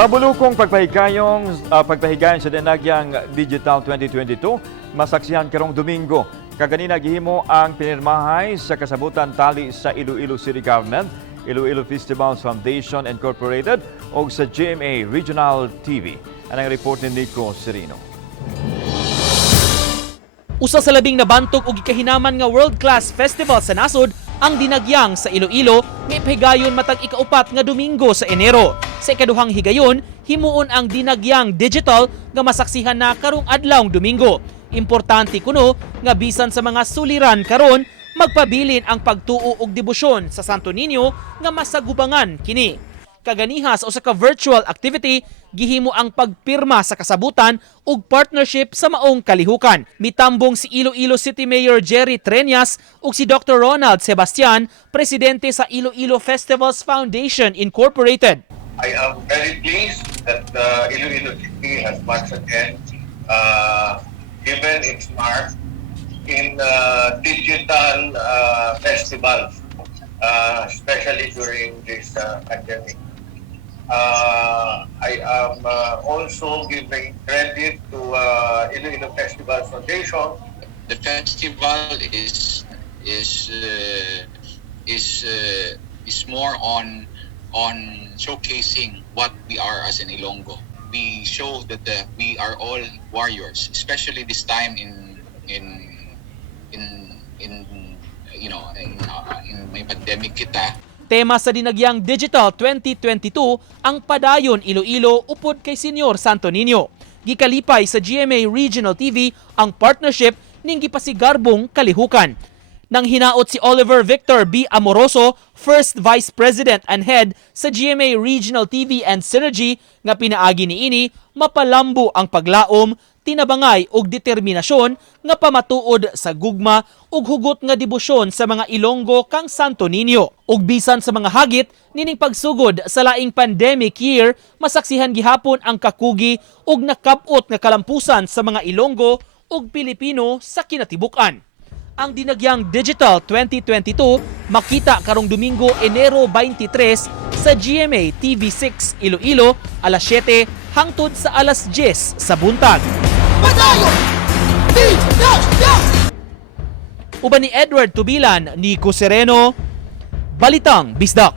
Mabulukong pagpahigayon sa Dinagyang Digital 2022, masaksihan karong Domingo. Kaganina gihimo ang pinirmahay sa kasabutan tali sa Iloilo City Government, Iloilo Festivals Foundation Incorporated o sa GMA Regional TV. Anang report ni Nico Serino. Usa sa labing nabantog og gikahinaman nga world-class festival sa nasod ang Dinagyang sa Iloilo nga ipahigayon matag ikaupat nga Domingo sa Enero. Sa ikaduhang higayon, himuon ang Dinagyang Digital nga masaksihan na karong adlawng Domingo. Importante kuno nga bisan sa mga suliran karon magpabilin ang pagtuo og debosyon sa Santo Niño nga masagubangan kini. Kaganihas o sa ka-virtual activity, gihimo ang pagpirma sa kasabutan ug partnership sa maong kalihukan. Mitambong si Iloilo City Mayor Jerry Treñas ug si Dr. Ronald Sebastian, presidente sa Iloilo Festivals Foundation Incorporated. I am very pleased that Iloilo City has once again given its mark in digital festivals, especially during this pandemic. I am also giving credit to Iloilo Festival Foundation. The festival is more on showcasing what we are as an Ilonggo. We show that we are all warriors, especially this time in may pandemic kita. Tema sa Dinagyang Digital 2022 ang Padayon Iloilo upod kay Senyor Santo Niño. Gikalipay sa GMA Regional TV ang partnership ning gipasigarbong kalihukan. Nang hinaot si Oliver Victor B. Amoroso, First Vice President and Head sa GMA Regional TV and Synergy, nga pinaagi niini mapalambo ang paglaom, tinabangay og determinasyon nga pamatuod sa gugma ug hugot nga debosyon sa mga Ilonggo kang Santo Niño. Ug bisan sa mga hagit nining pagsugod sa laing pandemic year, masaksihan gihapon ang kakugi ug nakab-ot nga kalampusan sa mga Ilonggo ug Pilipino sa kinatibuk-an. Ang Dinagyang Digital 2022 makita karong Domingo, Enero 23 sa GMA TV6 Iloilo alas 7 hangtod sa alas 10 sa buntag. Uban ni Edward Tubilan, Nico Sereno, Balitang Bisdak.